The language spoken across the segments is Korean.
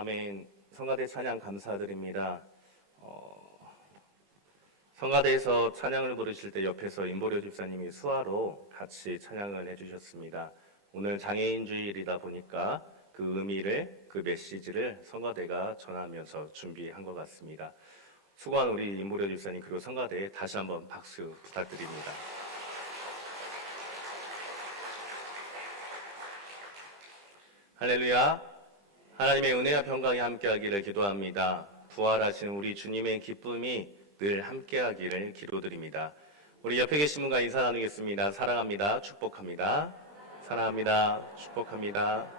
아멘. 성가대 찬양 감사드립니다. 성가대에서 찬양을 부르실 때 옆에서 임보려 집사님이 수화로 같이 찬양을 해주셨습니다. 오늘 장애인 주일이다 보니까 그 의미를, 그 메시지를 성가대가 전하면서 준비한 것 같습니다. 수고한 우리 임보려 집사님 그리고 성가대에 다시 한번 박수 부탁드립니다. 할렐루야. 하나님의 은혜와 평강이 함께하기를 기도합니다. 부활하시는 우리 주님의 기쁨이 늘 함께하기를 기도드립니다. 우리 옆에 계신 분과 인사 나누겠습니다. 사랑합니다. 축복합니다. 사랑합니다. 축복합니다.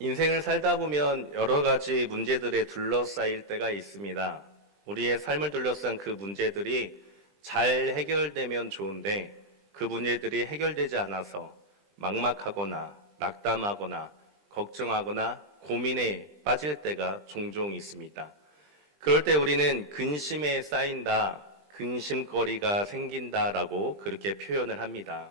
인생을 살다 보면 여러 가지 문제들에 둘러싸일 때가 있습니다. 우리의 삶을 둘러싼 그 문제들이 잘 해결되면 좋은데 그 문제들이 해결되지 않아서 막막하거나 낙담하거나 걱정하거나 고민에 빠질 때가 종종 있습니다. 그럴 때 우리는 근심에 쌓인다, 근심거리가 생긴다라고 그렇게 표현을 합니다.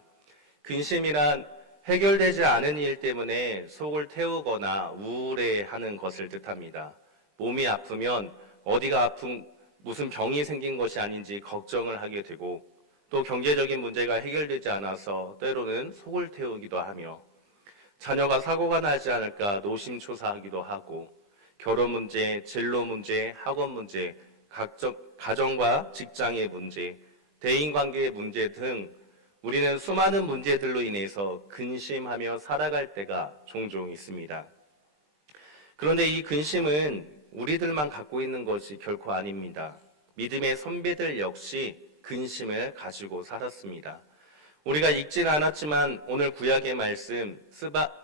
근심이란 해결되지 않은 일 때문에 속을 태우거나 우울해하는 것을 뜻합니다. 몸이 아프면 어디가 아픈 무슨 병이 생긴 것이 아닌지 걱정을 하게 되고 또 경제적인 문제가 해결되지 않아서 때로는 속을 태우기도 하며 자녀가 사고가 나지 않을까 노심초사하기도 하고 결혼 문제, 진로 문제, 학원 문제, 가정과 직장의 문제, 대인관계의 문제 등 우리는 수많은 문제들로 인해서 근심하며 살아갈 때가 종종 있습니다. 그런데 이 근심은 우리들만 갖고 있는 것이 결코 아닙니다. 믿음의 선배들 역시 근심을 가지고 살았습니다. 우리가 읽지는 않았지만 오늘 구약의 말씀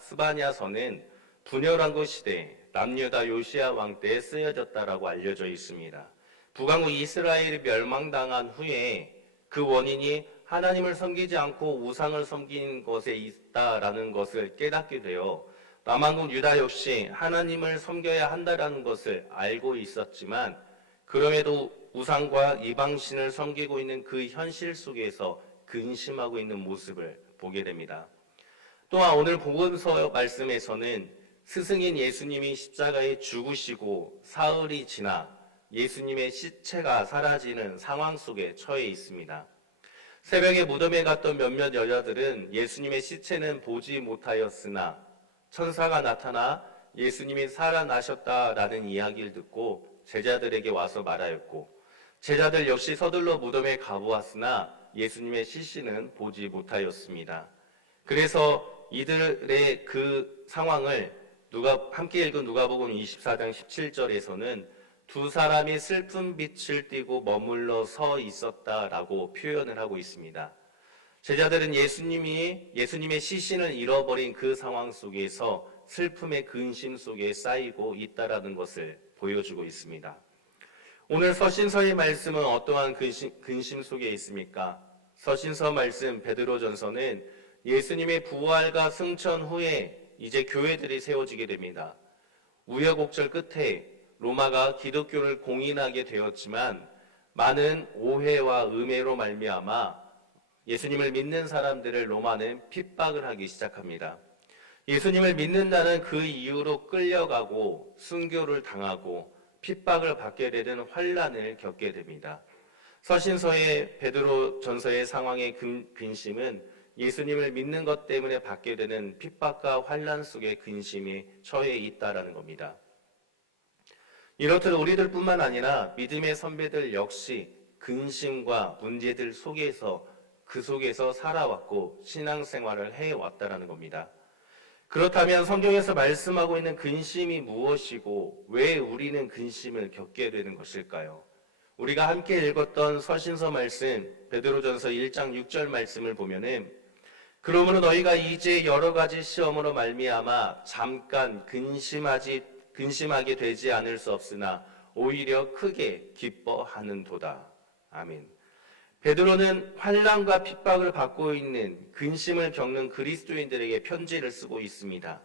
스바냐서는 분열왕국 시대 남유다 요시야 왕 때 쓰여졌다라고 알려져 있습니다. 북왕국 이스라엘이 멸망당한 후에 그 원인이 하나님을 섬기지 않고 우상을 섬긴 것에 있다라는 것을 깨닫게 되어 남왕국 유다 역시 하나님을 섬겨야 한다라는 것을 알고 있었지만 그럼에도 우상과 이방신을 섬기고 있는 그 현실 속에서 근심하고 있는 모습을 보게 됩니다. 또한 오늘 복음서 말씀에서는 스승인 예수님이 십자가에 죽으시고 사흘이 지나 예수님의 시체가 사라지는 상황 속에 처해 있습니다. 새벽에 무덤에 갔던 몇몇 여자들은 예수님의 시체는 보지 못하였으나 천사가 나타나 예수님이 살아나셨다라는 이야기를 듣고 제자들에게 와서 말하였고 제자들 역시 서둘러 무덤에 가보았으나 예수님의 시신은 보지 못하였습니다. 그래서 이들의 그 상황을 함께 읽은 누가복음 24장 17절에서는 두 사람이 슬픈 빛을 띠고 머물러 서 있었다라고 표현을 하고 있습니다. 제자들은 예수님의 시신을 잃어버린 그 상황 속에서 슬픔의 근심 속에 쌓이고 있다라는 것을 보여주고 있습니다. 오늘 서신서의 말씀은 어떠한 근심 속에 있습니까? 서신서 말씀 베드로전서는 예수님의 부활과 승천 후에 이제 교회들이 세워지게 됩니다. 우여곡절 끝에 로마가 기독교를 공인하게 되었지만 많은 오해와 음해로 말미암아 예수님을 믿는 사람들을 로마는 핍박을 하기 시작합니다. 예수님을 믿는다는 그 이유로 끌려가고 순교를 당하고 핍박을 받게 되는 환난을 겪게 됩니다. 서신서의 베드로전서의 상황의 근심은 예수님을 믿는 것 때문에 받게 되는 핍박과 환난 속에 근심이 처해 있다라는 겁니다. 이렇듯 우리들뿐만 아니라 믿음의 선배들 역시 근심과 문제들 속에서 그 속에서 살아왔고 신앙생활을 해왔다라는 겁니다. 그렇다면 성경에서 말씀하고 있는 근심이 무엇이고 왜 우리는 근심을 겪게 되는 것일까요? 우리가 함께 읽었던 서신서 말씀 베드로전서 1장 6절 말씀을 보면은 그러므로 너희가 이제 여러 가지 시험으로 말미암아 잠깐 근심하게 되지 않을 수 없으나 오히려 크게 기뻐하는도다. 아멘. 베드로는 환난과 핍박을 받고 있는 근심을 겪는 그리스도인들에게 편지를 쓰고 있습니다.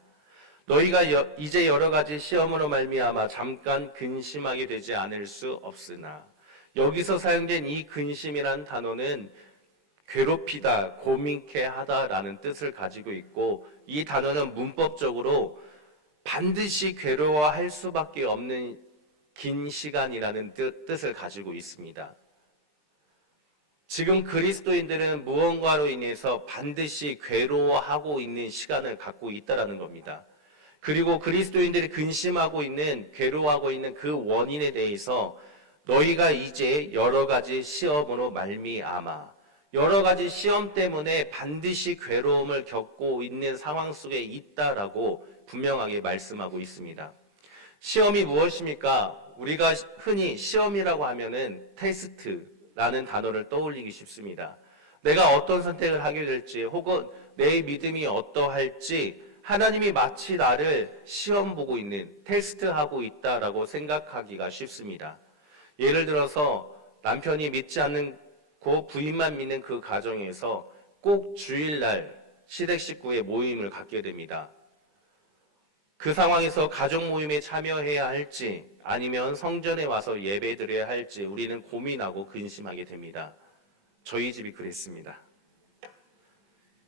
너희가 이제 여러 가지 시험으로 말미암아 잠깐 근심하게 되지 않을 수 없으나 여기서 사용된 이 근심이란 단어는 괴롭히다, 고민케 하다라는 뜻을 가지고 있고, 이 단어는 문법적으로 반드시 괴로워할 수밖에 없는 긴 시간이라는 뜻을 가지고 있습니다. 지금 그리스도인들은 무언가로 인해서 반드시 괴로워하고 있는 시간을 갖고 있다는 겁니다. 그리고 그리스도인들이 근심하고 있는, 괴로워하고 있는 그 원인에 대해서 너희가 이제 여러 가지 시험으로 말미암아, 여러 가지 시험 때문에 반드시 괴로움을 겪고 있는 상황 속에 있다라고 분명하게 말씀하고 있습니다. 시험이 무엇입니까? 우리가 흔히 시험이라고 하면은 테스트라는 단어를 떠올리기 쉽습니다. 내가 어떤 선택을 하게 될지, 혹은 내 믿음이 어떠할지 하나님이 마치 나를 시험 보고 있는, 테스트하고 있다라고 생각하기가 쉽습니다. 예를 들어서 남편이 믿지 않는 부인만 믿는 그 가정에서 꼭 주일날 시댁 식구의 모임을 갖게 됩니다. 그 상황에서 가족 모임에 참여해야 할지 아니면 성전에 와서 예배드려야 할지 우리는 고민하고 근심하게 됩니다. 저희 집이 그랬습니다.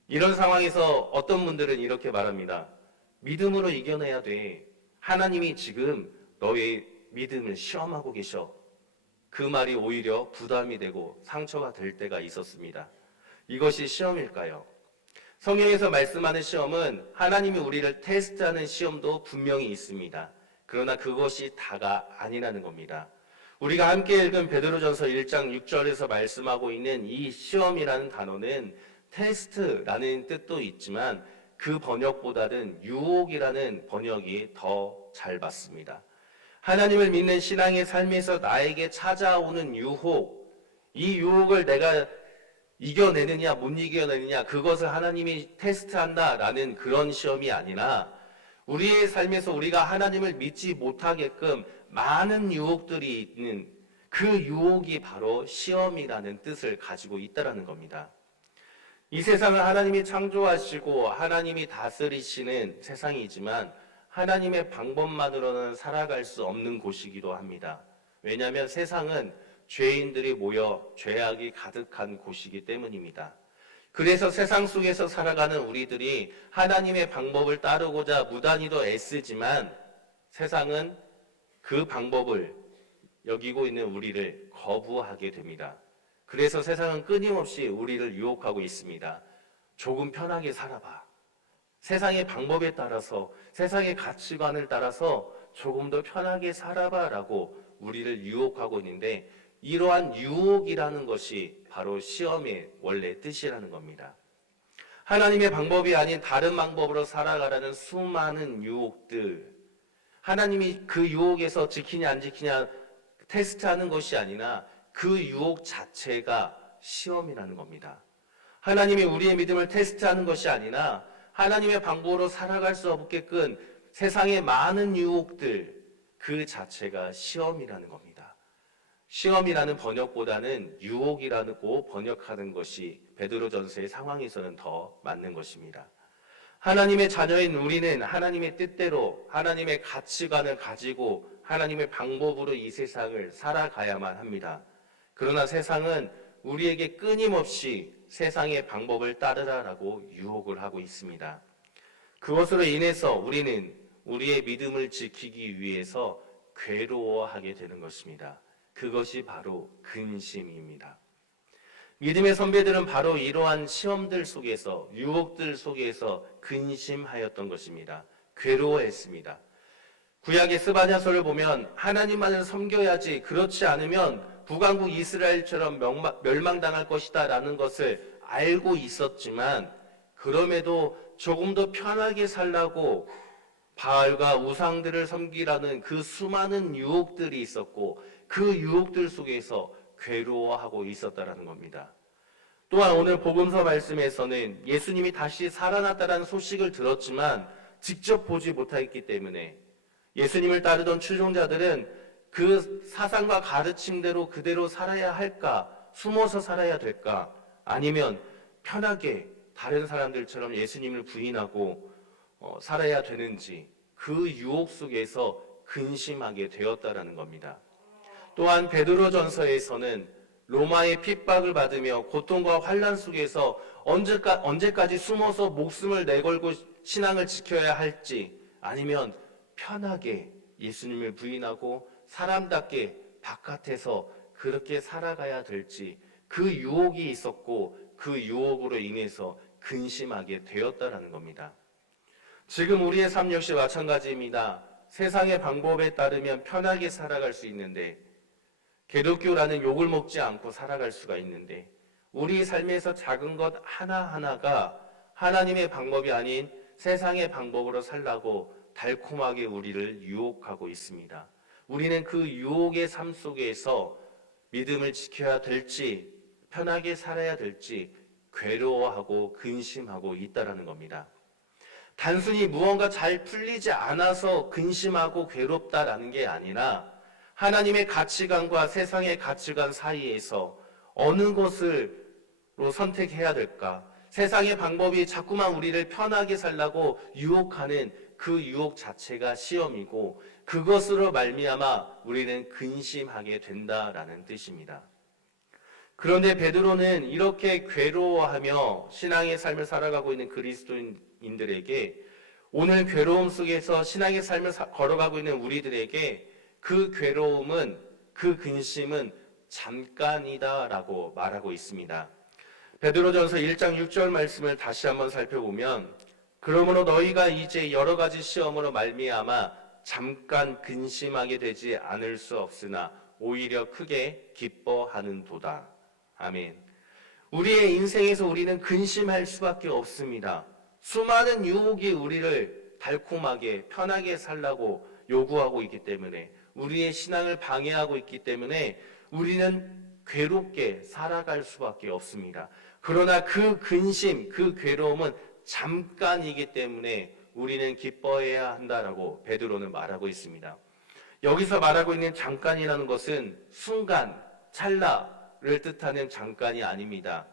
이런 상황에서 어떤 분들은 이렇게 말합니다. 믿음으로 이겨내야 돼. 하나님이 지금 너의 믿음을 시험하고 계셔. 그 말이 오히려 부담이 되고 상처가 될 때가 있었습니다. 이것이 시험일까요? 성경에서 말씀하는 시험은 하나님이 우리를 테스트하는 시험도 분명히 있습니다. 그러나 그것이 다가 아니라는 겁니다. 우리가 함께 읽은 베드로전서 1장 6절에서 말씀하고 있는 이 시험이라는 단어는 테스트라는 뜻도 있지만 그 번역보다는 유혹이라는 번역이 더 잘 맞습니다. 하나님을 믿는 신앙의 삶에서 나에게 찾아오는 유혹, 이 유혹을 내가 이겨내느냐 못 이겨내느냐, 그것을 하나님이 테스트한다라는 그런 시험이 아니라 우리의 삶에서 우리가 하나님을 믿지 못하게끔 많은 유혹들이 있는 그 유혹이 바로 시험이라는 뜻을 가지고 있다는 겁니다. 이 세상은 하나님이 창조하시고 하나님이 다스리시는 세상이지만 하나님의 방법만으로는 살아갈 수 없는 곳이기도 합니다. 왜냐하면 세상은 죄인들이 모여 죄악이 가득한 곳이기 때문입니다. 그래서 세상 속에서 살아가는 우리들이 하나님의 방법을 따르고자 무단히도 애쓰지만 세상은 그 방법을 여기고 있는 우리를 거부하게 됩니다. 그래서 세상은 끊임없이 우리를 유혹하고 있습니다. 조금 편하게 살아봐. 세상의 방법에 따라서, 세상의 가치관을 따라서 조금 더 편하게 살아봐라고 우리를 유혹하고 있는데, 이러한 유혹이라는 것이 바로 시험의 원래 뜻이라는 겁니다. 하나님의 방법이 아닌 다른 방법으로 살아가라는 수많은 유혹들, 하나님이 그 유혹에서 지키냐 안 지키냐 테스트하는 것이 아니라 그 유혹 자체가 시험이라는 겁니다. 하나님이 우리의 믿음을 테스트하는 것이 아니라 하나님의 방법으로 살아갈 수 없게끔 세상의 많은 유혹들, 그 자체가 시험이라는 겁니다. 시험이라는 번역보다는 유혹이라고 번역하는 것이 베드로전서의 상황에서는 더 맞는 것입니다. 하나님의 자녀인 우리는 하나님의 뜻대로 하나님의 가치관을 가지고 하나님의 방법으로 이 세상을 살아가야만 합니다. 그러나 세상은 우리에게 끊임없이 세상의 방법을 따르라라고 유혹을 하고 있습니다. 그것으로 인해서 우리는 우리의 믿음을 지키기 위해서 괴로워하게 되는 것입니다. 그것이 바로 근심입니다. 믿음의 선배들은 바로 이러한 시험들 속에서, 유혹들 속에서 근심하였던 것입니다. 괴로워했습니다. 구약의 스바냐서를 보면 하나님만을 섬겨야지, 그렇지 않으면 북왕국 이스라엘처럼 멸망당할 것이다 라는 것을 알고 있었지만, 그럼에도 조금 더 편하게 살라고 바알과 우상들을 섬기라는 그 수많은 유혹들이 있었고, 그 유혹들 속에서 괴로워하고 있었다라는 겁니다. 또한 오늘 복음서 말씀에서는 예수님이 다시 살아났다는 소식을 들었지만 직접 보지 못했기 때문에 예수님을 따르던 추종자들은 그 사상과 가르침대로 그대로 살아야 할까? 숨어서 살아야 될까? 아니면 편하게 다른 사람들처럼 예수님을 부인하고 살아야 되는지, 그 유혹 속에서 근심하게 되었다라는 겁니다. 또한 베드로전서에서는 로마의 핍박을 받으며 고통과 환난 속에서 언제까지 숨어서 목숨을 내걸고 신앙을 지켜야 할지, 아니면 편하게 예수님을 부인하고 사람답게 바깥에서 그렇게 살아가야 될지, 그 유혹이 있었고 그 유혹으로 인해서 근심하게 되었다라는 겁니다. 지금 우리의 삶 역시 마찬가지입니다. 세상의 방법에 따르면 편하게 살아갈 수 있는데, 기독교라는 욕을 먹지 않고 살아갈 수가 있는데, 우리 삶에서 작은 것 하나하나가 하나님의 방법이 아닌 세상의 방법으로 살라고 달콤하게 우리를 유혹하고 있습니다. 우리는 그 유혹의 삶 속에서 믿음을 지켜야 될지, 편하게 살아야 될지 괴로워하고 근심하고 있다라는 겁니다. 단순히 무언가 잘 풀리지 않아서 근심하고 괴롭다라는 게 아니라, 하나님의 가치관과 세상의 가치관 사이에서 어느 것으로 선택해야 될까? 세상의 방법이 자꾸만 우리를 편하게 살라고 유혹하는 그 유혹 자체가 시험이고, 그것으로 말미암아 우리는 근심하게 된다라는 뜻입니다. 그런데 베드로는 이렇게 괴로워하며 신앙의 삶을 살아가고 있는 그리스도인들에게, 오늘 괴로움 속에서 신앙의 삶을 걸어가고 있는 우리들에게 그 괴로움은, 그 근심은 잠깐이다라고 말하고 있습니다. 베드로전서 1장 6절 말씀을 다시 한번 살펴보면, 그러므로 너희가 이제 여러 가지 시험으로 말미암아 잠깐 근심하게 되지 않을 수 없으나 오히려 크게 기뻐하는도다. 아멘. 우리의 인생에서 우리는 근심할 수밖에 없습니다. 수많은 유혹이 우리를 달콤하게 편하게 살라고 요구하고 있기 때문에, 우리의 신앙을 방해하고 있기 때문에 우리는 괴롭게 살아갈 수밖에 없습니다. 그러나 그 근심, 그 괴로움은 잠깐이기 때문에 우리는 기뻐해야 한다라고 베드로는 말하고 있습니다. 여기서 말하고 있는 잠깐이라는 것은 순간, 찰나를 뜻하는 잠깐이 아닙니다.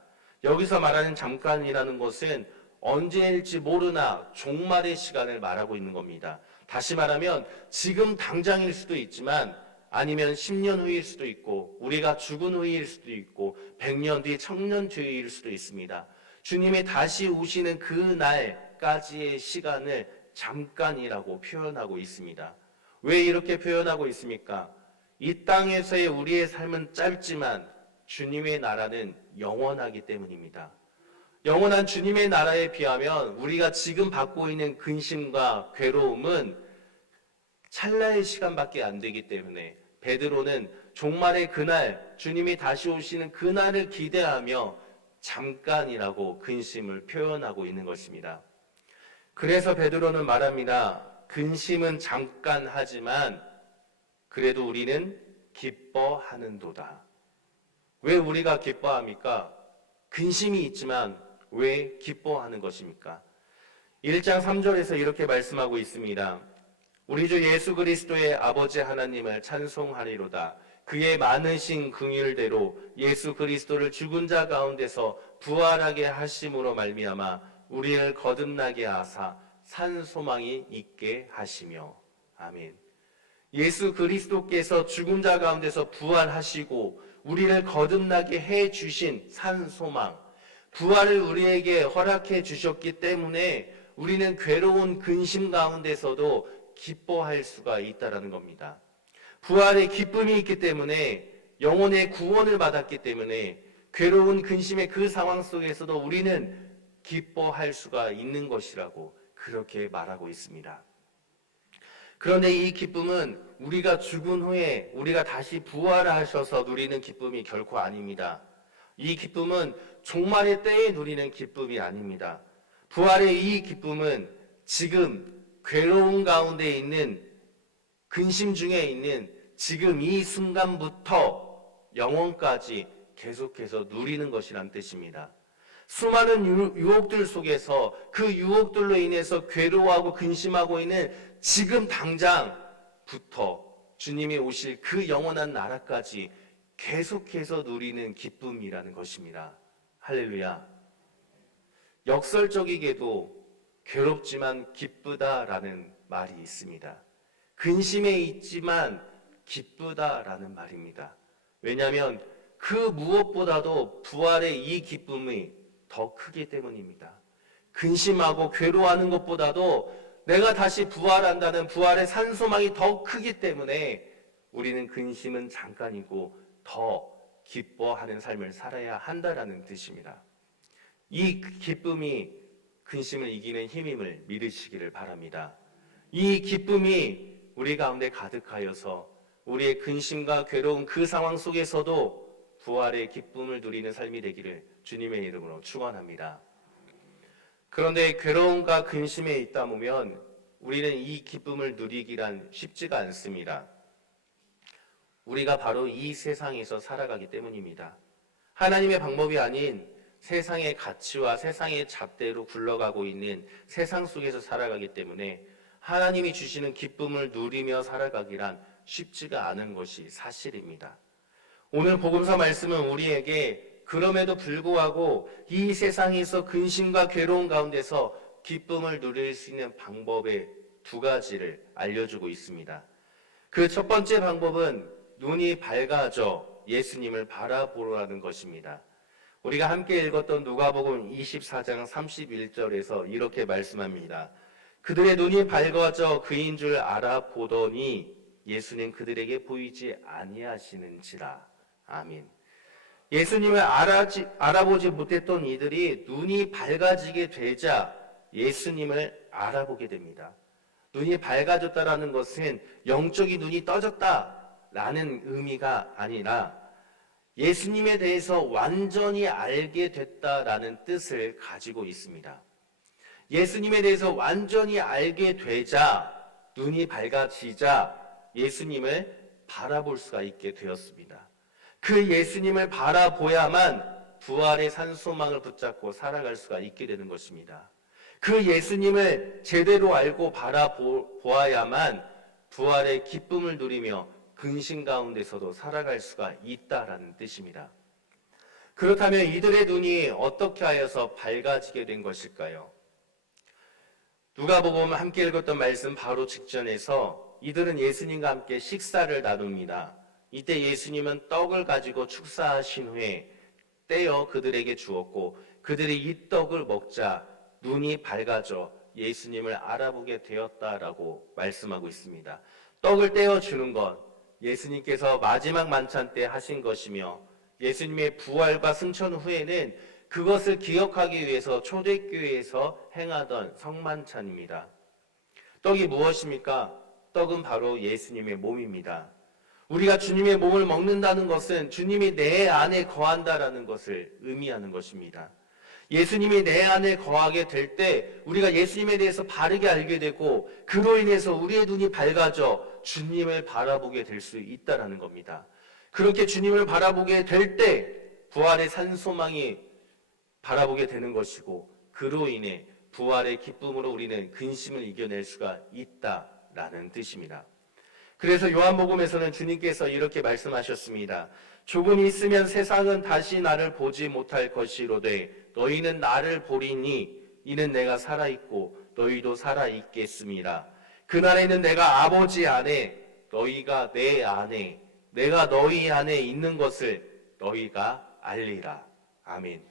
여기서 말하는 잠깐이라는 것은 언제일지 모르나 종말의 시간을 말하고 있는 겁니다. 다시 말하면 지금 당장일 수도 있지만, 아니면 10년 후일 수도 있고, 우리가 죽은 후일 수도 있고, 100년 뒤, 1000년 뒤일 수도 있습니다. 주님이 다시 오시는 그 날까지의 시간을 잠깐이라고 표현하고 있습니다. 왜 이렇게 표현하고 있습니까? 이 땅에서의 우리의 삶은 짧지만 주님의 나라는 영원하기 때문입니다. 영원한 주님의 나라에 비하면 우리가 지금 받고 있는 근심과 괴로움은 찰나의 시간밖에 안 되기 때문에, 베드로는 종말의 그날, 주님이 다시 오시는 그날을 기대하며 잠깐이라고 근심을 표현하고 있는 것입니다. 그래서 베드로는 말합니다. 근심은 잠깐 하지만 그래도 우리는 기뻐하는도다. 왜 우리가 기뻐합니까? 근심이 있지만 왜 기뻐하는 것입니까? 1장 3절에서 이렇게 말씀하고 있습니다. 우리 주 예수 그리스도의 아버지 하나님을 찬송하리로다. 그의 많으신 긍휼대로 예수 그리스도를 죽은 자 가운데서 부활하게 하심으로 말미암아 우리를 거듭나게 하사 산 소망이 있게 하시며. 아멘. 예수 그리스도께서 죽은 자 가운데서 부활하시고 우리를 거듭나게 해 주신 산 소망, 부활을 우리에게 허락해 주셨기 때문에 우리는 괴로운 근심 가운데서도 기뻐할 수가 있다라는 겁니다. 부활의 기쁨이 있기 때문에, 영혼의 구원을 받았기 때문에 괴로운 근심의 그 상황 속에서도 우리는 기뻐할 수가 있는 것이라고 그렇게 말하고 있습니다. 그런데 이 기쁨은 우리가 죽은 후에 우리가 다시 부활하셔서 누리는 기쁨이 결코 아닙니다. 이 기쁨은 종말의 때에 누리는 기쁨이 아닙니다. 부활의 이 기쁨은 지금 괴로운 가운데 있는, 근심 중에 있는 지금 이 순간부터 영원까지 계속해서 누리는 것이란 뜻입니다. 수많은 유혹들 속에서 그 유혹들로 인해서 괴로워하고 근심하고 있는 지금 당장부터 주님이 오실 그 영원한 나라까지 계속해서 누리는 기쁨이라는 것입니다. 할렐루야. 역설적이게도 괴롭지만 기쁘다라는 말이 있습니다. 근심에 있지만 기쁘다라는 말입니다. 왜냐하면 그 무엇보다도 부활의 이 기쁨이 더 크기 때문입니다. 근심하고 괴로워하는 것보다도 내가 다시 부활한다는 부활의 산소망이 더 크기 때문에 우리는 근심은 잠깐이고 더 기뻐하는 삶을 살아야 한다라는 뜻입니다. 이 기쁨이 근심을 이기는 힘임을 믿으시기를 바랍니다. 이 기쁨이 우리 가운데 가득하여서 우리의 근심과 괴로운 그 상황 속에서도 부활의 기쁨을 누리는 삶이 되기를 주님의 이름으로 축원합니다. 그런데 괴로움과 근심에 있다 보면 우리는 이 기쁨을 누리기란 쉽지가 않습니다. 우리가 바로 이 세상에서 살아가기 때문입니다. 하나님의 방법이 아닌 세상의 가치와 세상의 잣대로 굴러가고 있는 세상 속에서 살아가기 때문에 하나님이 주시는 기쁨을 누리며 살아가기란 쉽지가 않은 것이 사실입니다. 오늘 복음서 말씀은 우리에게 그럼에도 불구하고 이 세상에서 근심과 괴로움 가운데서 기쁨을 누릴 수 있는 방법의 두 가지를 알려주고 있습니다. 그 첫 번째 방법은 눈이 밝아져 예수님을 바라보라는 것입니다. 우리가 함께 읽었던 누가복음 24장 31절에서 이렇게 말씀합니다. 그들의 눈이 밝아져 그인 줄 알아보더니 예수님 그들에게 보이지 아니하시는지라. 아멘. 예수님을 알아보지 못했던 이들이 눈이 밝아지게 되자 예수님을 알아보게 됩니다. 눈이 밝아졌다라는 것은 영적인 눈이 떠졌다라는 의미가 아니라 예수님에 대해서 완전히 알게 됐다라는 뜻을 가지고 있습니다. 예수님에 대해서 완전히 알게 되자 눈이 밝아지자 예수님을 바라볼 수가 있게 되었습니다. 그 예수님을 바라보야만 부활의 산소망을 붙잡고 살아갈 수가 있게 되는 것입니다. 그 예수님을 제대로 알고 바라보아야만 부활의 기쁨을 누리며 근심 가운데서도 살아갈 수가 있다라는 뜻입니다. 그렇다면 이들의 눈이 어떻게 하여서 밝아지게 된 것일까요? 누가복음 함께 읽었던 말씀 바로 직전에서 이들은 예수님과 함께 식사를 나눕니다. 이때 예수님은 떡을 가지고 축사하신 후에 떼어 그들에게 주었고 그들이 이 떡을 먹자 눈이 밝아져 예수님을 알아보게 되었다라고 말씀하고 있습니다. 떡을 떼어 주는 것, 예수님께서 마지막 만찬 때 하신 것이며 예수님의 부활과 승천 후에는 그것을 기억하기 위해서 초대교회에서 행하던 성만찬입니다. 떡이 무엇입니까? 떡은 바로 예수님의 몸입니다. 우리가 주님의 몸을 먹는다는 것은 주님이 내 안에 거한다라는 것을 의미하는 것입니다. 예수님이 내 안에 거하게 될 때 우리가 예수님에 대해서 바르게 알게 되고 그로 인해서 우리의 눈이 밝아져 주님을 바라보게 될 수 있다라는 겁니다. 그렇게 주님을 바라보게 될 때 부활의 산소망이 바라보게 되는 것이고 그로 인해 부활의 기쁨으로 우리는 근심을 이겨낼 수가 있다라는 뜻입니다. 그래서 요한복음에서는 주님께서 이렇게 말씀하셨습니다. 조금 있으면 세상은 다시 나를 보지 못할 것이로되 너희는 나를 보리니 이는 내가 살아있고 너희도 살아있겠습니다. 그날에는 내가 아버지 안에 너희가 내 안에 내가 너희 안에 있는 것을 너희가 알리라. 아멘.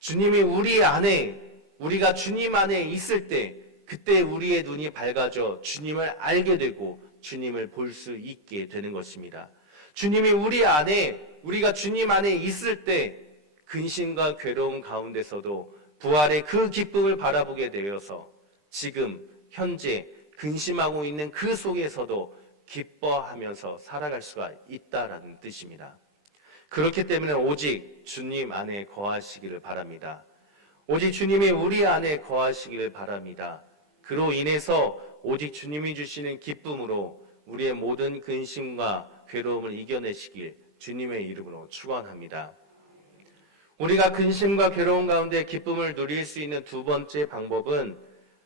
주님이 우리 안에 우리가 주님 안에 있을 때 그때 우리의 눈이 밝아져 주님을 알게 되고 주님을 볼 수 있게 되는 것입니다. 주님이 우리 안에 우리가 주님 안에 있을 때 근심과 괴로움 가운데서도 부활의 그 기쁨을 바라보게 되어서 지금 현재 근심하고 있는 그 속에서도 기뻐하면서 살아갈 수가 있다라는 뜻입니다. 그렇기 때문에 오직 주님 안에 거하시기를 바랍니다. 오직 주님이 우리 안에 거하시기를 바랍니다. 그로 인해서 오직 주님이 주시는 기쁨으로 우리의 모든 근심과 괴로움을 이겨내시길 주님의 이름으로 축원합니다. 우리가 근심과 괴로움 가운데 기쁨을 누릴 수 있는 두 번째 방법은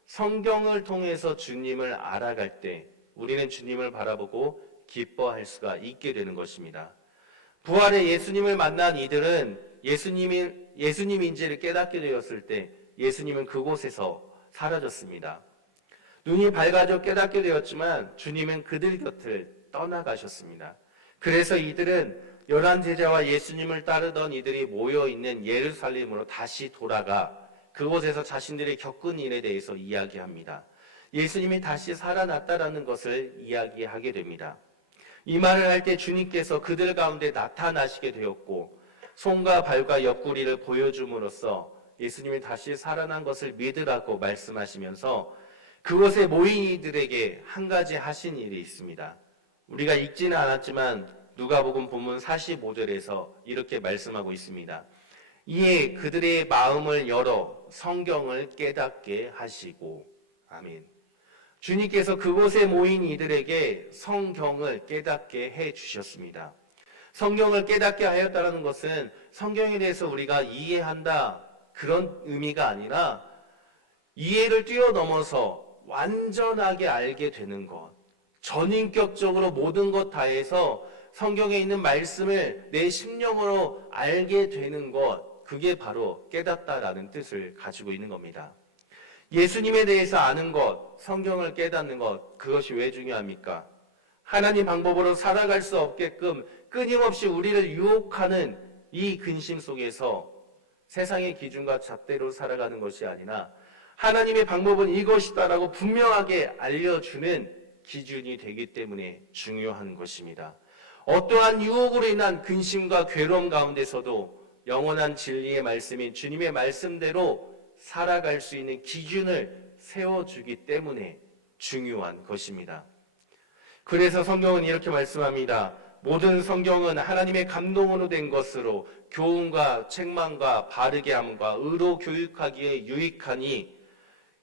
성경을 통해서 주님을 알아갈 때 우리는 주님을 바라보고 기뻐할 수가 있게 되는 것입니다. 부활의 예수님을 만난 이들은 예수님인지를 깨닫게 되었을 때 예수님은 그곳에서 사라졌습니다. 눈이 밝아져 깨닫게 되었지만 주님은 그들 곁을 떠나가셨습니다. 그래서 이들은 열한 제자와 예수님을 따르던 이들이 모여있는 예루살렘으로 다시 돌아가 그곳에서 자신들이 겪은 일에 대해서 이야기합니다. 예수님이 다시 살아났다라는 것을 이야기하게 됩니다. 이 말을 할 때 주님께서 그들 가운데 나타나시게 되었고 손과 발과 옆구리를 보여줌으로써 예수님이 다시 살아난 것을 믿으라고 말씀하시면서 그곳에 모인 이들에게 한 가지 하신 일이 있습니다. 우리가 읽지는 않았지만 누가복음 본문 45절에서 이렇게 말씀하고 있습니다. 이에 그들의 마음을 열어 성경을 깨닫게 하시고. 아멘. 주님께서 그곳에 모인 이들에게 성경을 깨닫게 해 주셨습니다. 성경을 깨닫게 하였다는 것은 성경에 대해서 우리가 이해한다 그런 의미가 아니라 이해를 뛰어넘어서 완전하게 알게 되는 것, 전인격적으로 모든 것 다해서 성경에 있는 말씀을 내 심령으로 알게 되는 것, 그게 바로 깨닫다라는 뜻을 가지고 있는 겁니다. 예수님에 대해서 아는 것, 성경을 깨닫는 것, 그것이 왜 중요합니까? 하나님 방법으로 살아갈 수 없게끔 끊임없이 우리를 유혹하는 이 근심 속에서 세상의 기준과 잣대로 살아가는 것이 아니라 하나님의 방법은 이것이다라고 분명하게 알려주는 기준이 되기 때문에 중요한 것입니다. 어떠한 유혹으로 인한 근심과 괴로움 가운데서도 영원한 진리의 말씀인 주님의 말씀대로 살아갈 수 있는 기준을 세워주기 때문에 중요한 것입니다. 그래서 성경은 이렇게 말씀합니다. 모든 성경은 하나님의 감동으로 된 것으로 교훈과 책망과 바르게 함과 의로 교육하기에 유익하니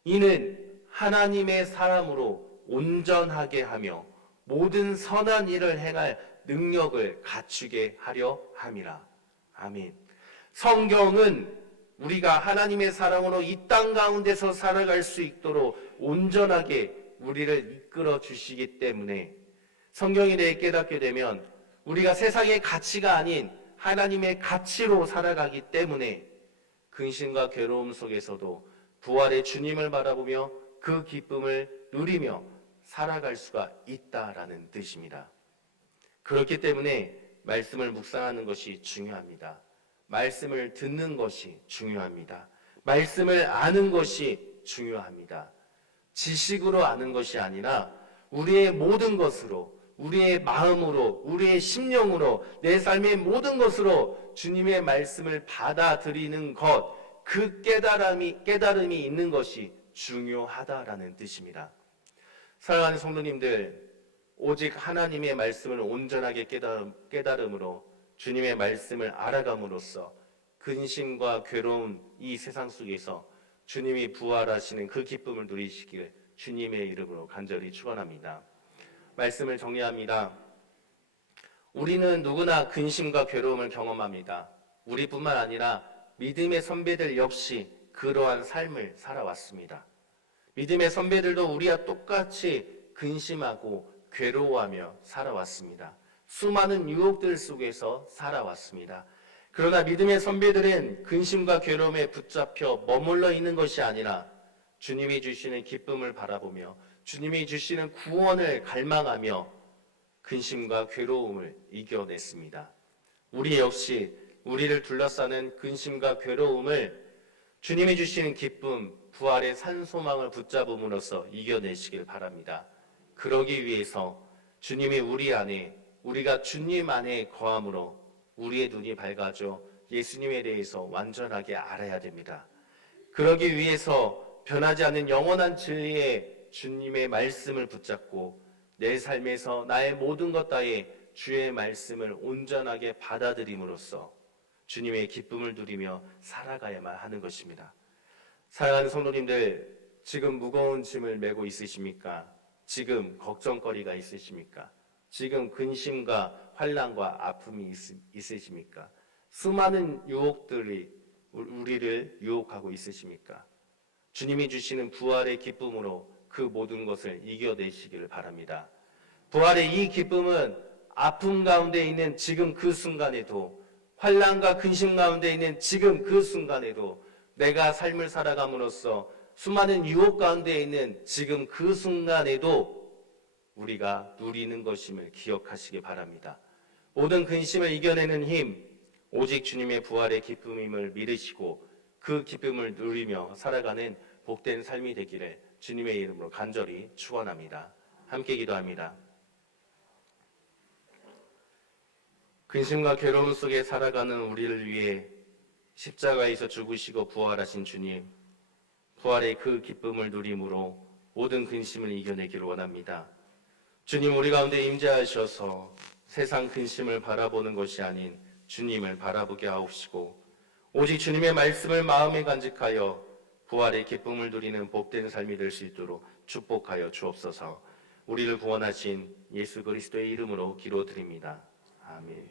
이는 하나님의 사람으로 온전하게 하며 모든 선한 일을 행할 능력을 갖추게 하려 함이라. 아멘. 성경은 우리가 하나님의 사랑으로 이 땅 가운데서 살아갈 수 있도록 온전하게 우리를 이끌어 주시기 때문에 성경에 대해 깨닫게 되면 우리가 세상의 가치가 아닌 하나님의 가치로 살아가기 때문에 근심과 괴로움 속에서도 부활의 주님을 바라보며 그 기쁨을 누리며 살아갈 수가 있다라는 뜻입니다. 그렇기 때문에 말씀을 묵상하는 것이 중요합니다. 말씀을 듣는 것이 중요합니다. 말씀을 아는 것이 중요합니다. 지식으로 아는 것이 아니라 우리의 모든 것으로, 우리의 마음으로, 우리의 심령으로, 내 삶의 모든 것으로 주님의 말씀을 받아들이는 것, 그 깨달음이 있는 것이 중요하다라는 뜻입니다. 사랑하는 성도님들, 오직 하나님의 말씀을 온전하게 깨달음으로 주님의 말씀을 알아감으로써 근심과 괴로움 이 세상 속에서 주님이 부활하시는 그 기쁨을 누리시길 주님의 이름으로 간절히 축원합니다. 말씀을 정리합니다. 우리는 누구나 근심과 괴로움을 경험합니다. 우리뿐만 아니라 믿음의 선배들 역시 그러한 삶을 살아왔습니다. 믿음의 선배들도 우리와 똑같이 근심하고 괴로워하며 살아왔습니다. 수많은 유혹들 속에서 살아왔습니다. 그러나 믿음의 선배들은 근심과 괴로움에 붙잡혀 머물러 있는 것이 아니라 주님이 주시는 기쁨을 바라보며 주님이 주시는 구원을 갈망하며 근심과 괴로움을 이겨냈습니다. 우리 역시 우리를 둘러싸는 근심과 괴로움을 주님이 주시는 기쁨, 부활의 산소망을 붙잡음으로써 이겨내시길 바랍니다. 그러기 위해서 주님이 우리 안에, 우리가 주님 안에 거함으로 우리의 눈이 밝아져 예수님에 대해서 완전하게 알아야 됩니다. 그러기 위해서 변하지 않는 영원한 진리의 주님의 말씀을 붙잡고 내 삶에서 나의 모든 것 다해 주의 말씀을 온전하게 받아들임으로써 주님의 기쁨을 누리며 살아가야만 하는 것입니다. 사랑하는 성도님들, 지금 무거운 짐을 메고 있으십니까? 지금 걱정거리가 있으십니까? 지금 근심과 환난과 아픔이 있으십니까? 수많은 유혹들이 우리를 유혹하고 있으십니까? 주님이 주시는 부활의 기쁨으로 그 모든 것을 이겨내시기를 바랍니다. 부활의 이 기쁨은 아픔 가운데 있는 지금 그 순간에도, 환난과 근심 가운데 있는 지금 그 순간에도, 내가 삶을 살아감으로써 수많은 유혹 가운데 있는 지금 그 순간에도 우리가 누리는 것임을 기억하시기 바랍니다. 모든 근심을 이겨내는 힘, 오직 주님의 부활의 기쁨임을 믿으시고 그 기쁨을 누리며 살아가는 복된 삶이 되기를 주님의 이름으로 간절히 축원합니다. 함께 기도합니다. 근심과 괴로움 속에 살아가는 우리를 위해 십자가에서 죽으시고 부활하신 주님, 부활의 그 기쁨을 누림으로 모든 근심을 이겨내기를 원합니다. 주님, 우리 가운데 임재하셔서 세상 근심을 바라보는 것이 아닌 주님을 바라보게 하옵시고 오직 주님의 말씀을 마음에 간직하여 부활의 기쁨을 누리는 복된 삶이 될 수 있도록 축복하여 주옵소서. 우리를 구원하신 예수 그리스도의 이름으로 기도드립니다. 아멘.